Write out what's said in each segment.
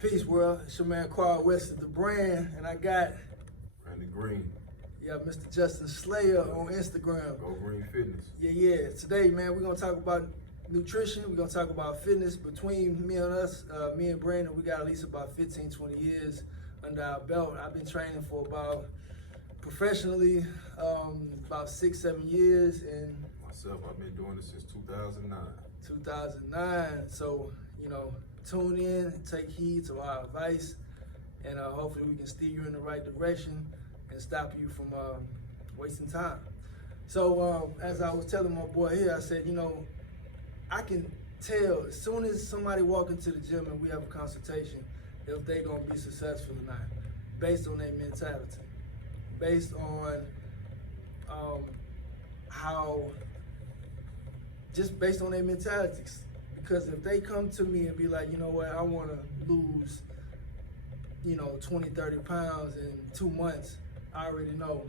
Peace, world. It's your man Carl Wesley, the brand, and I got Randy Green. yeah, Mr. Justin Slayer on Instagram. Go Green Fitness. Yeah. Today, man, we're gonna talk about nutrition. We're gonna talk about fitness. Between me and us, me and Brandon, we got at least about 15, 20 years under our belt. I've been training for about professionally about 6, 7 years, and Myself, I've been doing this since 2009. 2009. So, tune in, take heed to our advice, and hopefully we can steer you in the right direction and stop you from wasting time. So, as I was telling my boy here, I said, I can tell as soon as somebody walk into the gym and we have a consultation if they gonna be successful or not, based on their mentality, based on based on their mentalities. Because if they come to me and be like, you know what, I want to lose, 20, 30 pounds in 2 months, I already know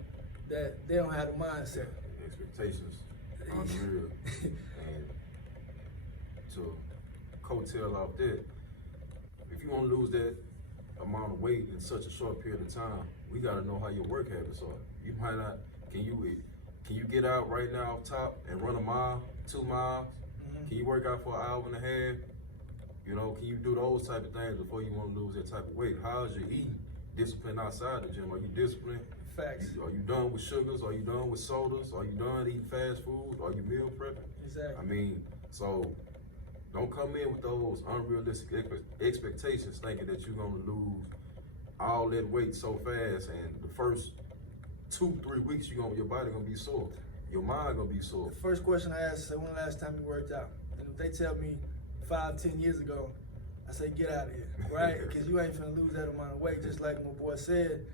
that they don't have the mindset. Expectations unreal. And to coattail off that, if you want to lose that amount of weight in such a short period of time, we got to know how your work habits are. You might not, can you get out right now off top and run a mile, 2 miles? Can you work out for an hour and a half? Can you do those type of things before you want to lose that type of weight? How's your eating discipline outside the gym? Are you disciplined? Facts. Are you done with sugars? Are you done with sodas? Are you done eating fast food? Are you meal prepping? Exactly. So don't come in with those unrealistic expectations thinking that you're going to lose all that weight so fast, and the first 2-3 weeks your body going to be sore. Your mind gonna be sore. The first question I ask is, when the last time you worked out? And if they tell me 5, 10 years ago, I say, get out of here, right? Because you ain't finna lose that amount of weight. Just like my boy said,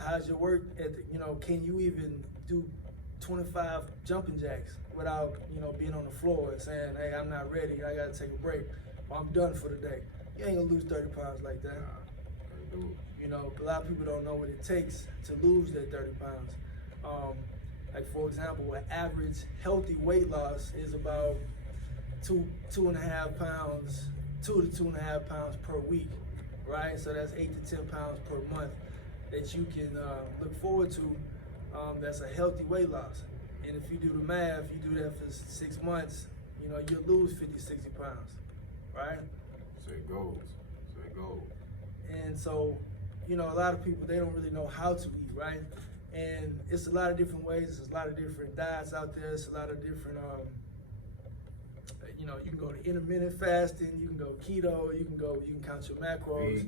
how's your work ethic? Can you even do 25 jumping jacks without, being on the floor and saying, hey, I'm not ready, I gotta take a break, or I'm done for the day? You ain't gonna lose 30 pounds like that. Nah, can't do it. A lot of people don't know what it takes to lose that 30 pounds. Like, for example, an average healthy weight loss is about 2 to 2.5 pounds per week, right? So that's 8 to 10 pounds per month that you can look forward to. That's a healthy weight loss. And if you do the math, you do that for 6 months, you'll lose 50, 60 pounds, right? Say goals. And so, a lot of people, they don't really know how to eat, right? And it's a lot of different ways. There's a lot of different diets out there. It's a lot of different, you can go to intermittent fasting. You can go keto. You can count your macros.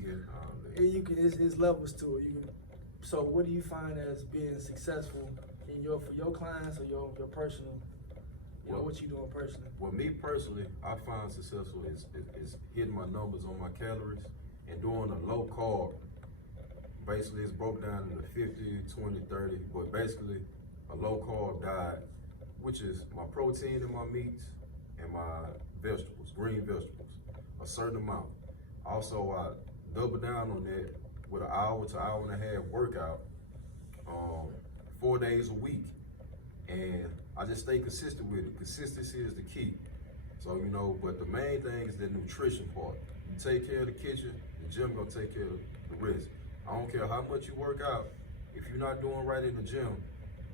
Vegan, it's levels to it. So what do you find as being successful for your clients or your personal, what you doing personally? Well, me personally, I find successful is hitting my numbers on my calories and doing a low carb. Basically, it's broke down into 50, 20, 30, but basically a low carb diet, which is my protein in my meats and my vegetables, green vegetables, a certain amount. Also, I double down on that with an hour to hour and a half workout, 4 days a week. And I just stay consistent with it. Consistency is the key. So, but the main thing is the nutrition part. You take care of the kitchen, the gym gonna take care of the rest. I don't care how much you work out. If you're not doing right in the gym,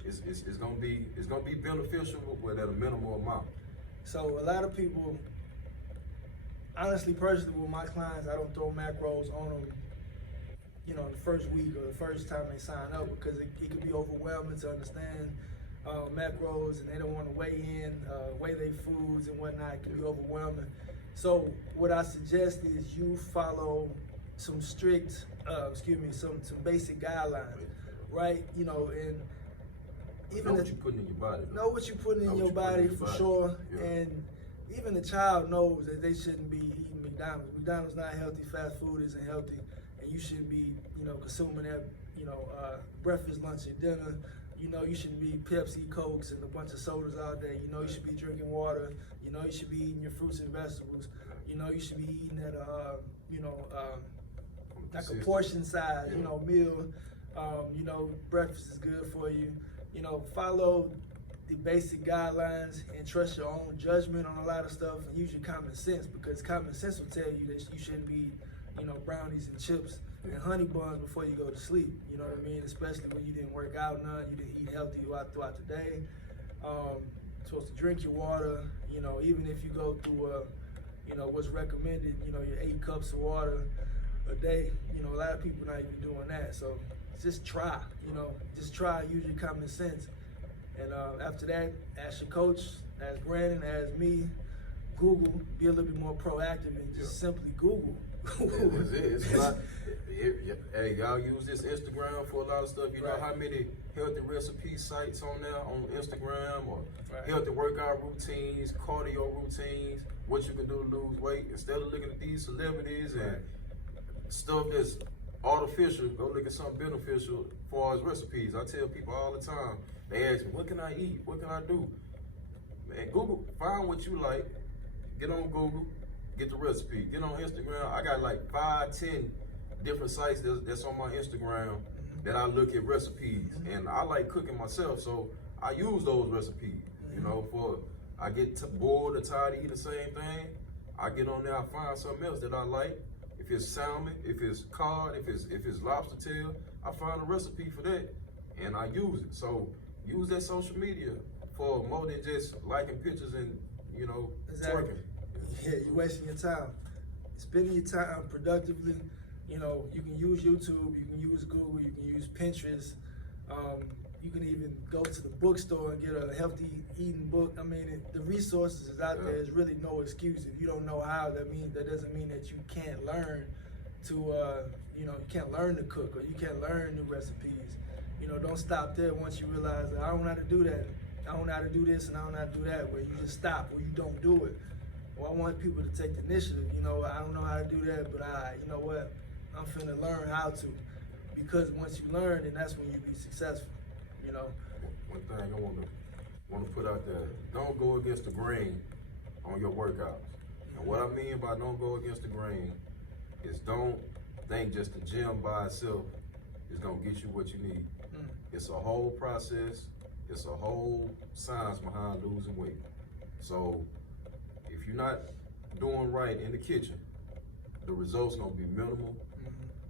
it's gonna be beneficial, but at a minimal amount. So a lot of people, honestly, personally, with my clients, I don't throw macros on them, the first week or the first time they sign up, because it can be overwhelming to understand macros, and they don't want to weigh their foods and whatnot. It can be overwhelming. So what I suggest is you follow some strict, some basic guidelines, right? And even know what you're putting in your body. Know what you're putting in your body for sure. Yeah. And even the child knows that they shouldn't be eating McDonald's. McDonald's not healthy. Fast food isn't healthy, and you shouldn't be, consuming that, breakfast, lunch, and dinner. You shouldn't be Pepsi, Cokes, and a bunch of sodas all day. You should be drinking water. You should be eating your fruits and vegetables. You should be eating at like a portion size, meal. Breakfast is good for you. Follow the basic guidelines and trust your own judgment on a lot of stuff, and use your common sense, because common sense will tell you that you shouldn't be, brownies and chips and honey buns before you go to sleep. You know what I mean? Especially when you didn't work out none, you didn't eat healthy throughout the day. Supposed to drink your water. Even if you go through what's recommended, your 8 cups of water a day. A lot of people not even doing that. So just try. Just try. Use your common sense. And after that, ask your coach, ask Brandon, ask me. Google, be a little bit more proactive and just simply Google. It's a lot. Hey, y'all use this Instagram for a lot of stuff. You know how many healthy recipe sites on there on Instagram, or healthy workout routines, cardio routines, what you can do to lose weight. Instead of looking at these celebrities and stuff that's artificial, go look at something beneficial as far as recipes. I tell people all the time, they ask me, what can I eat? What can I do? Man, Google, find what you like. Get on Google, get the recipe. Get on Instagram. I got like 5, 10 different sites that's on my Instagram that I look at recipes. And I like cooking myself, so I use those recipes. I get bored or tired of eating the same thing, I get on there, I find something else that I like. If it's salmon, if it's cod, if it's lobster tail, I find a recipe for that and I use it. So use that social media for more than just liking pictures and twerking. Yeah, you're wasting your time. Spending your time productively. You can use YouTube, you can use Google, you can use Pinterest. You can even go to the bookstore and get a healthy eating book. I mean, the resources is out there. There's really no excuse. If you don't know how, that doesn't mean that you can't learn to, you can't learn to cook or you can't learn new recipes. Don't stop there once you realize that I don't know how to do that. I don't know how to do this and I don't know how to do that, where you just stop or you don't do it. Well, I want people to take the initiative. I don't know how to do that, but you know what? I'm finna learn how to. Because once you learn, then that's when you be successful. One thing I want to put out there: don't go against the grain on your workouts. And what I mean by don't go against the grain is don't think just the gym by itself is gonna get you what you need. It's a whole process. It's a whole science behind losing weight. So if you're not doing right in the kitchen, the results gonna be minimal,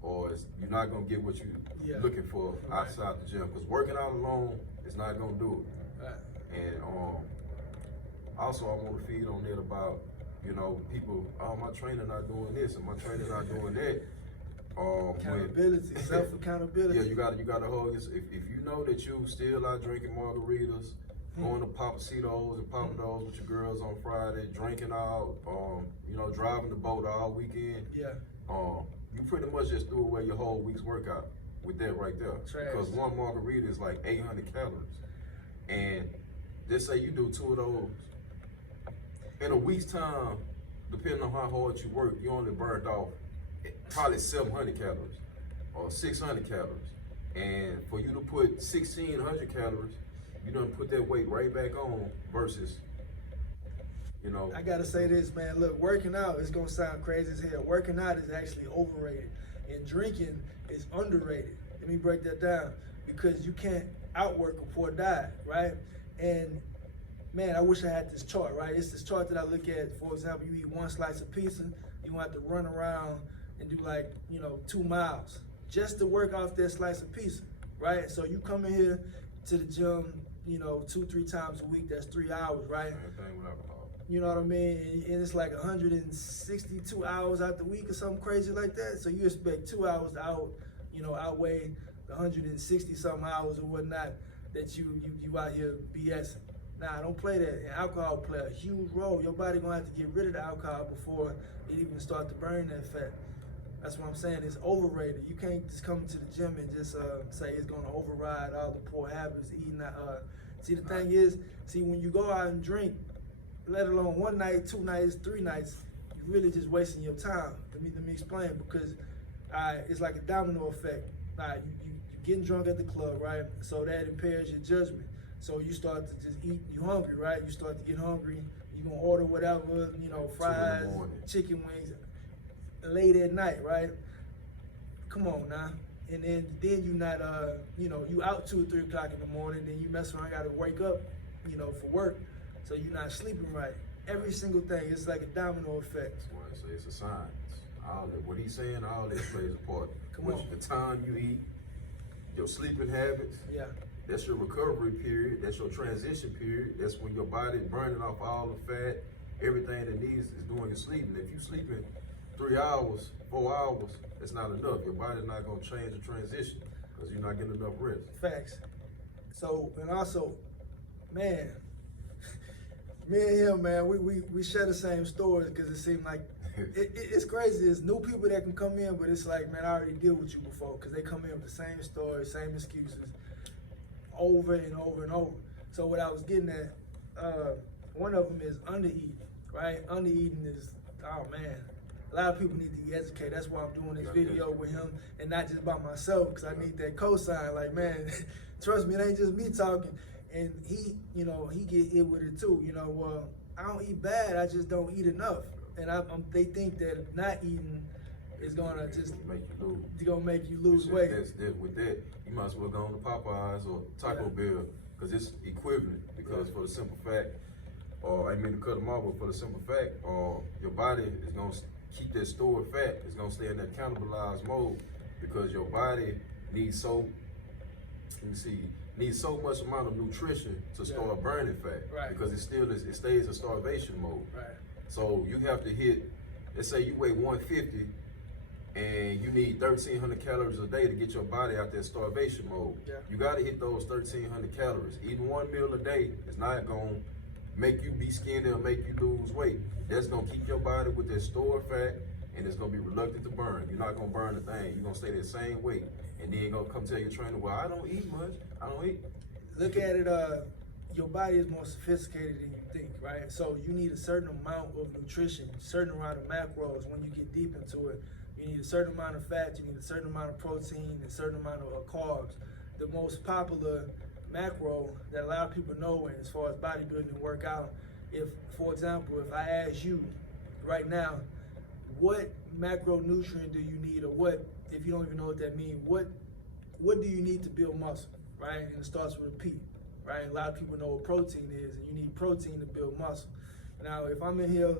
or you're not gonna get what you're looking for outside the gym. Because working out alone is not gonna do it. And also I want to feed on that about people. Oh, my trainer not doing this, and my trainer not doing that. Accountability, self-accountability. Yeah, you gotta hold this. If you know that you still out drinking margaritas, going to Papacitos and Papados with your girls on Friday, drinking out, driving the boat all weekend. You pretty much just threw away your whole week's workout with that right there. Trash. Because one margarita is like 800 calories. And just say you do 2 of those. In a week's time, depending on how hard you work, you only burned off probably 700 calories or 600 calories. And for you to put 1,600 calories, you done put that weight right back on versus, I gotta say this, man. Look, working out is gonna sound crazy as hell. Working out is actually overrated, and drinking is underrated. Let me break that down, because you can't outwork a poor diet, right? And man, I wish I had this chart, right? It's this chart that I look at. For example, you eat 1 slice of pizza, you want to run around and do 2 miles just to work off that slice of pizza, right? So you come in here to the gym, 2-3 times a week. That's 3 hours, right? Same thing with alcohol. You know what I mean? And it's like 162 hours out the week or something crazy like that. So you expect 2 hours to outweigh the 160 something hours or whatnot that you out here BSing. Nah, don't play that. And alcohol play a huge role. Your body gonna have to get rid of the alcohol before it even start to burn that fat. That's what I'm saying. It's overrated. You can't just come to the gym and just say it's gonna override all the poor habits, eating. See, the thing is, when you go out and drink, let alone 1 night, 2 nights, 3 nights, you're really just wasting your time. Let me explain, because it's like a domino effect. You're getting drunk at the club, right? So that impairs your judgment. So you start to just eat, you're hungry, right? You start to get hungry, you're gonna order whatever, fries, chicken wings, late at night, right? Come on now. And then you not, you out 2 or 3 o'clock in the morning, then you mess around, gotta wake up, for work. So you're not sleeping right. Every single thing, it's like a domino effect. That's why I say it's a science. All that, what he's saying, all that plays a part. Come on. The time you eat, your sleeping habits. Yeah. That's your recovery period. That's your transition period. That's when your body is burning off all the fat. Everything that needs is doing your sleeping. If you sleeping 3 hours, 4 hours, it's not enough. Your body's not gonna change the transition because you're not getting enough rest. Facts. So, and also, man, me and him, man, we share the same stories because it seemed like it's crazy. It's new people that can come in, but it's like, man, I already deal with you before because they come in with the same stories, same excuses, over and over and over. So what I was getting at, one of them is undereating, right? Undereating is, oh man, a lot of people need to be educated. That's why I'm doing this video with him and not just by myself because I need that cosign. Like, man, trust me, it ain't just me talking. And he, you know, he get hit with it too. You know, well, I don't eat bad, I just don't eat enough. And they think that not eating is gonna just make you lose weight. With that, you might as well go on to Popeyes or Taco Bell because it's equivalent. Because for the simple fact, I mean to cut them off, but for the simple fact, your body is gonna keep that stored fat. It's gonna stay in that cannibalized mode because your body needs so much amount of nutrition to start burning fat. Right. Because it stays in starvation mode. Right. So you have to hit, let's say you weigh 150 and you need 1,300 calories a day to get your body out that starvation mode. Yeah. You gotta hit those 1,300 calories. Eating one meal a day is not gonna make you be skinny or make you lose weight. That's gonna keep your body with that stored fat and it's gonna be reluctant to burn. You're not gonna burn a thing. You're gonna stay that same weight. And then you're gonna come tell your trainer, well, I don't eat much. I don't eat. Look at it, your body is more sophisticated than you think, right? So you need a certain amount of nutrition, certain amount of macros when you get deep into it. You need a certain amount of fat, you need a certain amount of protein, a certain amount of carbs. The most popular macro that a lot of people know as far as bodybuilding and workout, if, for example, if I ask you right now, what macronutrient do you need, or what, if you don't even know what that means, what do you need to build muscle, right? And it starts with a P, right? A lot of people know what protein is, and you need protein to build muscle. Now, if I'm in here,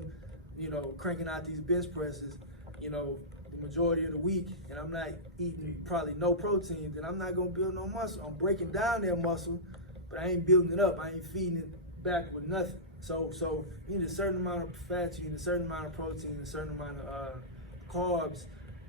you know, cranking out these bench presses, you know, the majority of the week, and I'm not eating probably no protein, then I'm not gonna build no muscle. I'm breaking down that muscle, but I ain't building it up. I ain't feeding it back with nothing. So you need a certain amount of fats, you need a certain amount of protein, a certain amount of carbs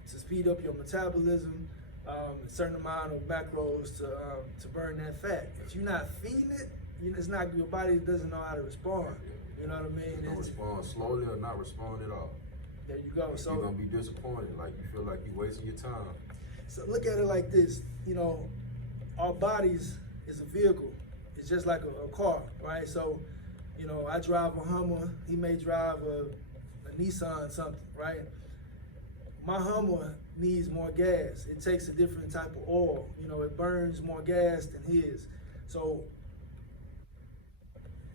to speed up your metabolism, a certain amount of macros to burn that fat. If you're not feeding it, it's not, your body doesn't know how to respond. You know what I mean? Don't respond slowly or not respond at all. There you go. So you're gonna be disappointed. Like you feel like you're wasting your time. So look at it like this. You know, our bodies is a vehicle. It's just like a car, right? So, you know, I drive a Hummer. He may drive a Nissan something, right? My Hummer needs more gas. It takes a different type of oil. You know, it burns more gas than his. So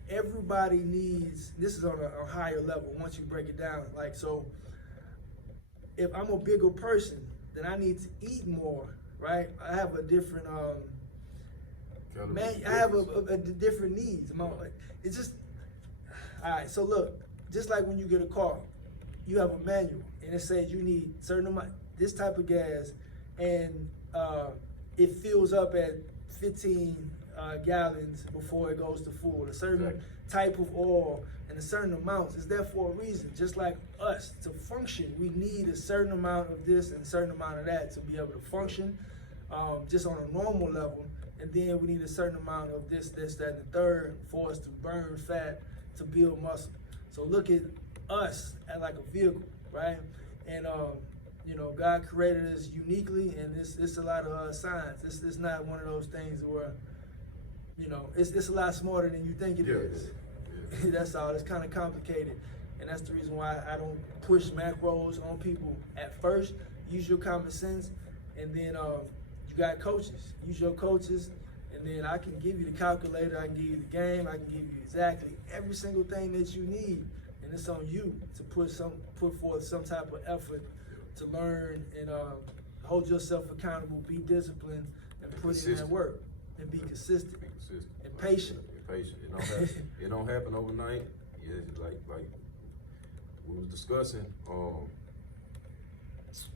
everybody needs, this is on a higher level once you break it down. Like, so if I'm a bigger person, then I need to eat more, right? I have a different, I have a different needs. It's just, all right, so look, just like when you get a car, you have a manual and it says you need certain amount, this type of gas, and it fills up at 15 gallons before it goes to full. A certain type of oil and a certain amounts is there for a reason. Just like us, to function, we need a certain amount of this and a certain amount of that to be able to function just on a normal level. And then we need a certain amount of this, that, and the third for us to burn fat, to build muscle. So look at us as like a vehicle, right? And you know, God created us uniquely, and it's a lot of science. It's not one of those things where, you know, it's a lot smarter than you think it is. Yeah. That's all. It's kind of complicated, and that's the reason why I don't push macros on people at first. Use your common sense, and then you got coaches. Use your coaches, and then I can give you the calculator. I can give you the game. I can give you exactly every single thing that you need, and it's on you to put forth some type of effort to learn and hold yourself accountable, be disciplined, and put in that work, and be consistent, and patient. It don't happen overnight. Yeah, like we was discussing.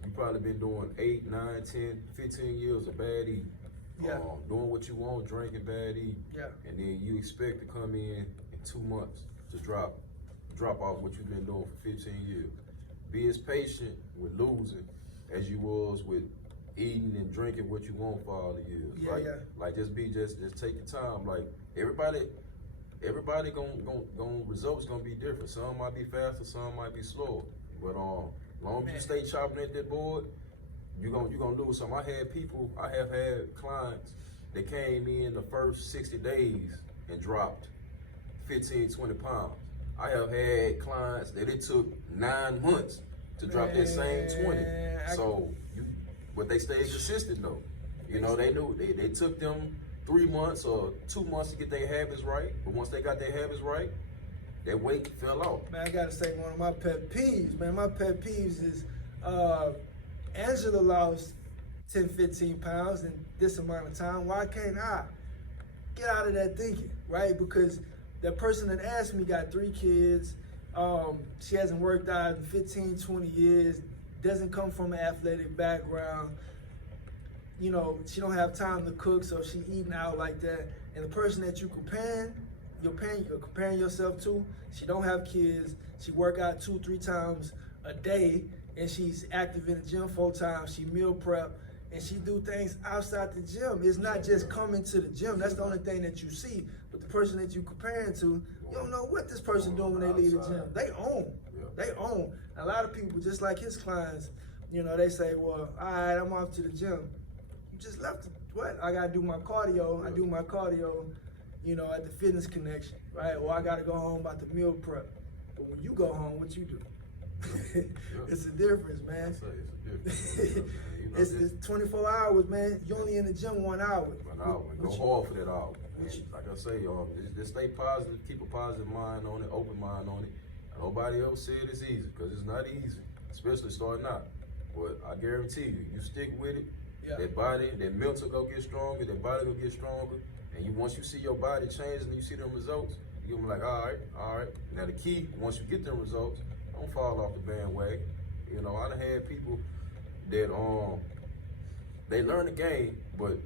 you probably been doing 8, 9, 10, 15 years of bad eating. Yeah. Doing what you want, drinking, bad eating. Yeah. And then you expect to come in 2 months to drop off what you've been doing for 15 years. Be as patient with losing as you was with eating and drinking what you want for all the years. Like just take your time. Like everybody results gonna be different. Some might be faster, some might be slower. But long as you stay chopping at that board, you're gonna lose some. I have had clients that came in the first 60 days and dropped 15, 20 pounds. I have had clients that it took 9 months to drop that same 20. But they stayed consistent though. You know, they knew they took them 3 months or 2 months to get their habits right. But once they got their habits right, that weight fell off. Man, I gotta say one of my pet peeves, man. My pet peeves is Angela lost 10, 15 pounds in this amount of time. Why can't I? Get out of that thinking, right? Because that person that asked me got 3 kids. She hasn't worked out in 15, 20 years. Doesn't come from an athletic background. You know, she don't have time to cook, so she eating out like that. And the person that you're comparing yourself to, she don't have kids. She work out 2, 3 times a day, and she's active in the gym 4 times. She meal prep, and she do things outside the gym. It's not just coming to the gym. That's the only thing that you see. But the person that you comparing to, you don't know what this person doing when they leave the gym. They own. They own. A lot of people, just like his clients, you know, they say, well, all right, I'm off to the gym. You just left. What? I got to do my cardio. I do my cardio, you know, at the Fitness Connection, right? Or I got to go home about the meal prep. But when you go home, what you do? It's a difference, man. It's 24 hours, man. You only in the gym 1 hour. 1 hour. Go hard for that hour. Like I say, just stay positive, keep a positive mind on it, open mind on it. Nobody else said it's easy, because it's not easy, especially starting out. But I guarantee you, you stick with it, that body, that mental go get stronger, that body go get stronger. And once you see your body change and you see them results, you'll be like, all right. Now the key, once you get them results, don't fall off the bandwagon. You know, I done had people that they learn the game, but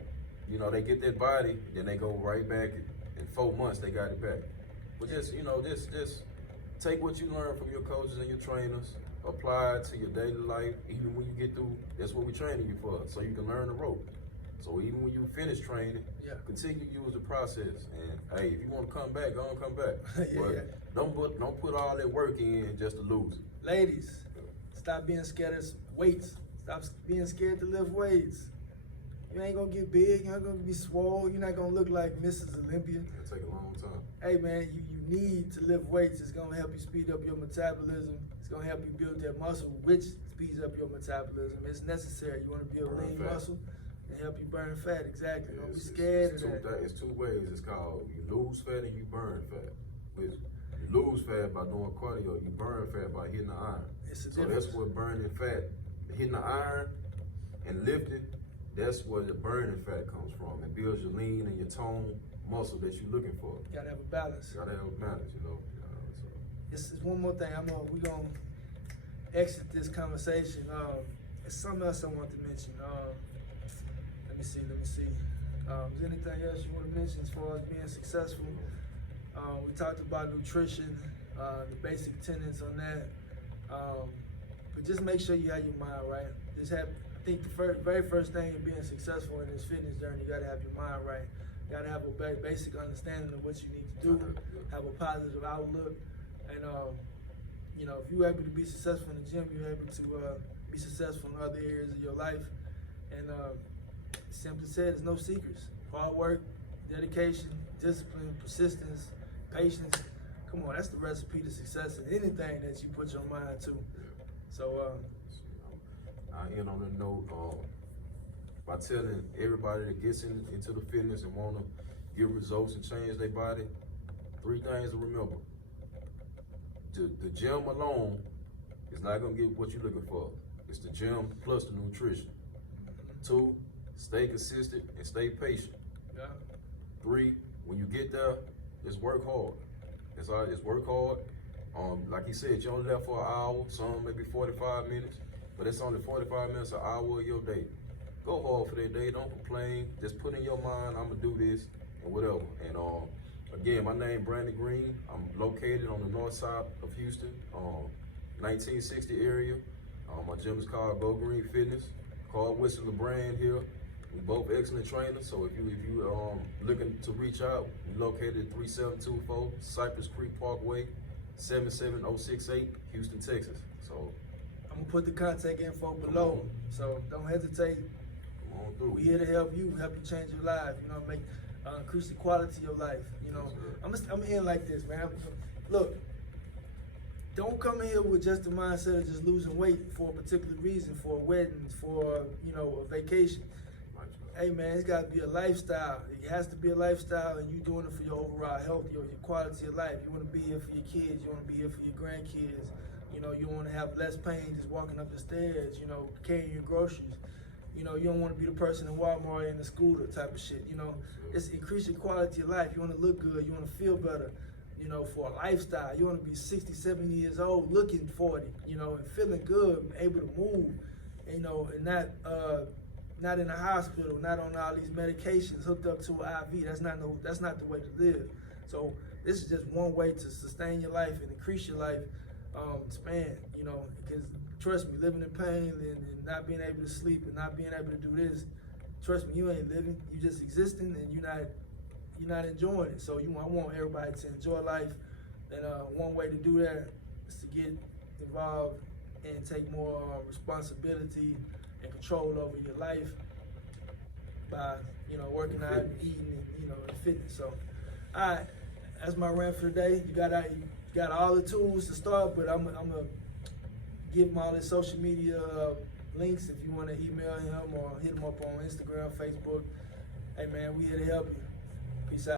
you know, they get that body, then they go right back. In 4 months, they got it back. But just take what you learn from your coaches and your trainers, apply it to your daily life. Even when you get through, that's what we're training you for, so you can learn the rope. So even when you finish training, continue to use the process. And hey, if you want to come back, go on, come back. Don't put all that work in just to lose it. Ladies, stop being scared of weights. Stop being scared to lift weights. You ain't gonna get big, you're not gonna be swole, you're not gonna look like Mrs. Olympia. It'll take a long time. Hey man, you need to lift weights. It's gonna help you speed up your metabolism. It's gonna help you build that muscle, which speeds up your metabolism. It's necessary. You wanna build lean muscle and help you burn fat, exactly. Don't be scared of that. It's 2 ways. It's called you lose fat and you burn fat. You lose fat by doing cardio, you burn fat by hitting the iron. So that's what burning fat, hitting the iron and lifting, that's where the burning fat comes from. It builds your lean and your tone muscle that you're looking for. You gotta have a balance. You gotta have a balance, you know. It's one more thing. We're gonna exit this conversation. It's something else I want to mention. Let me see. Is there anything else you want to mention as far as being successful? We talked about nutrition, the basic tenets on that. But just make sure you have your mind right. I think the very first thing in being successful in this fitness journey, you gotta have your mind right. You gotta have a basic understanding of what you need to do, have a positive outlook, and you know, if you're able to be successful in the gym, you're able to be successful in other areas of your life. And simply said, there's no secrets. Hard work, dedication, discipline, persistence, patience. Come on, that's the recipe to success in anything that you put your mind to. So I end on a note by telling everybody that gets into the fitness and want to get results and change their body, 3 things to remember. The gym alone is not going to get what you're looking for. It's the gym plus the nutrition. 2, stay consistent and stay patient. 3, when you get there, just work hard. It's work hard. Like he said, you only left for an hour, some maybe 45 minutes. but it's only 45 minutes, an hour of your day. Go hard for that day. Don't complain. Just put in your mind, I'm gonna do this and whatever. And again, my name Brandon Green. I'm located on the north side of Houston, 1960 area. My gym is called Go Green Fitness. Carl Wesley brand here. We both excellent trainers. So if you looking to reach out, we located at 3724 Cypress Creek Parkway, 77068, Houston, Texas. So I'm gonna put the contact info below, so don't hesitate. come on through. We here to help you change your life. You know, make increase the quality of your life. You know, Yes, I'm in like this, man. Look, don't come in here with just the mindset of just losing weight for a particular reason, for a wedding, for a vacation. Hey man, it's got to be a lifestyle. It has to be a lifestyle, and you doing it for your overall health, your quality of life. You want to be here for your kids. You want to be here for your grandkids. You want to have less pain just walking up the stairs. Carrying your groceries. You don't want to be the person in Walmart in the scooter type of shit. It's increase your quality of life. You want to look good. You want to feel better. For a lifestyle. You want to be 60, 70 years old, looking 40. And feeling good, able to move. And not in a hospital, not on all these medications, hooked up to an IV. That's not the way to live. So this is just one way to sustain your life and increase your life span. Because trust me, living in pain and not being able to sleep and not being able to do this, trust me, you ain't living. You just existing, and you're not enjoying it. So I want everybody to enjoy life, and one way to do that is to get involved and take more responsibility and control over your life by working out and eating and fitness. So, all right, that's my rant for today. You got all the tools to start, but I'm gonna give him all his social media links if you want to email him or hit him up on Instagram, Facebook. Hey man, we here to help you. Peace out.